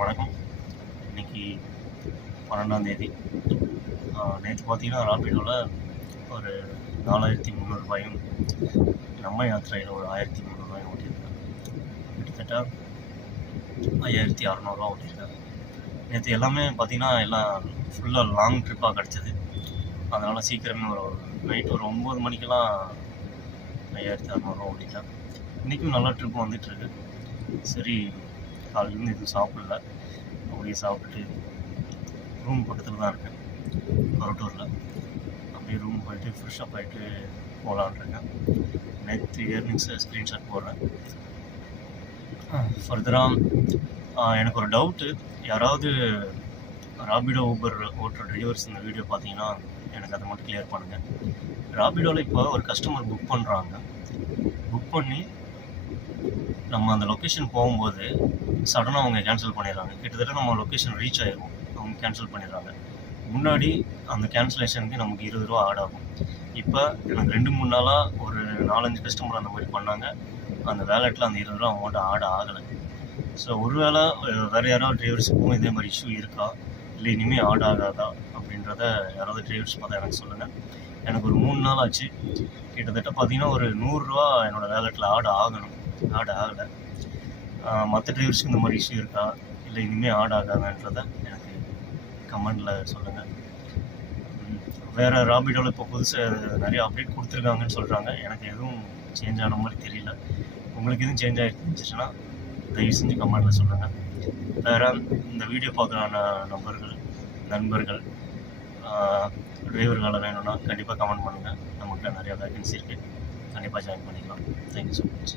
வணக்கம். இன்னைக்கு 12ஆம் தேதி. நேற்று பார்த்தீங்கன்னா ராபிடோவில் ஒரு 4300 நம்ம யாத்திரையில் ஒரு 1300 ஓட்டியிருக்கேன். கிட்டத்தட்ட 5600 ஓட்டியிருக்கேன். நேற்று எல்லாமே பார்த்தீங்கன்னா எல்லாம் ஃபுல்லாக லாங் ட்ரிப்பாக கிடச்சிது. அதனால் சீக்கிரமே ஒரு நைட் ஒரு 9 மணிக்கெல்லாம் 5600 ஓட்டிட்டேன். இன்றைக்கும் நல்லா ட்ரிப் வந்துட்டுருக்கு. சரி, காலையிலேருந்து எதுவும் சாப்பிடல. அப்படியே சாப்பிட்டுட்டு ரூம் பக்கத்தில் தான் இருக்கேன், கொரட்டூரில். அப்படியே ரூம் போயிட்டு ஃப்ரெஷ்ஷப் ஆகிட்டு போகலான்ட்ருக்கேன். நேற்று இயர்னிங்ஸை ஸ்க்ரீன்ஷாட் போடுறேன். ஃபர்தராக எனக்கு ஒரு டவுட்டு, யாராவது ராபிடோ ஊபர் ஓட்டுற டிரைவர்ஸ் இந்த வீடியோ பார்த்தீங்கன்னா எனக்கு அதை மட்டும் கிளியர் பண்ணுங்கள். ராபிடோவில் இப்போ ஒரு கஸ்டமர் புக் பண்ணுறாங்க. புக் பண்ணி நம்ம அந்த லொக்கேஷன் போகும்போது சடனாக அவங்க கேன்சல் பண்ணிடுறாங்க. கிட்டத்தட்ட நம்ம லொக்கேஷன் ரீச் ஆகிருவோம், அவங்க கேன்சல் பண்ணிடுறாங்க. முன்னாடி அந்த கேன்சலேஷனுக்கு நமக்கு 20 ரூபா ஆட் ஆகும். இப்போ எனக்கு 2-3 நாளாக ஒரு 4-5 கஸ்டமர் அந்த மாதிரி பண்ணாங்க. அந்த வேலெட்டில் அந்த 20 ரூபா அமௌண்ட் ஆட் ஆகலை. ஸோ ஒருவேளை வேறு யாராவது டிரைவர்ஸுக்கும் இதே மாதிரி இஷ்யூ இருக்கா, இல்லை இனிமேல் ஆட் ஆகாதா அப்படின்றத யாராவது டிரைவர்ஸ் பார்த்தா எனக்கு சொல்லுங்கள். எனக்கு ஒரு 3 நாள் ஆச்சு. கிட்டத்தட்ட பார்த்தீங்கன்னா ஒரு 100 ரூபா என்னோடய வேலெட்டில் ஆட் ஆகணும், ஆட் ஆகலை. மற்ற டிரைவர்ஸ்க்கு இந்த மாதிரி இஷ்யூ இருக்கா, இல்லை இனிமேல் ஆட் ஆகாதுன்றதை எனக்கு கமெண்டில் சொல்லுங்கள். வேறு ராபிடோவில் இப்போ புதுசாக நிறைய அப்டேட் கொடுத்துருக்காங்கன்னு சொல்கிறாங்க. எனக்கு எதுவும் சேஞ்ச் ஆன மாதிரி தெரியல. உங்களுக்கு எதுவும் சேஞ்ச் ஆகிருந்துச்சுன்னா தயவு செஞ்சு கமெண்டில் சொல்லுங்கள். வேறு இந்த வீடியோ பார்க்குறான நண்பர்கள் டிரைவர்களை வேணும்னா கண்டிப்பாக கமெண்ட் பண்ணுங்கள். நம்மகிட்ட நிறையா வேகன்சி இருக்குது, கண்டிப்பாக ஜாயின் பண்ணிக்கலாம். Thank you so much.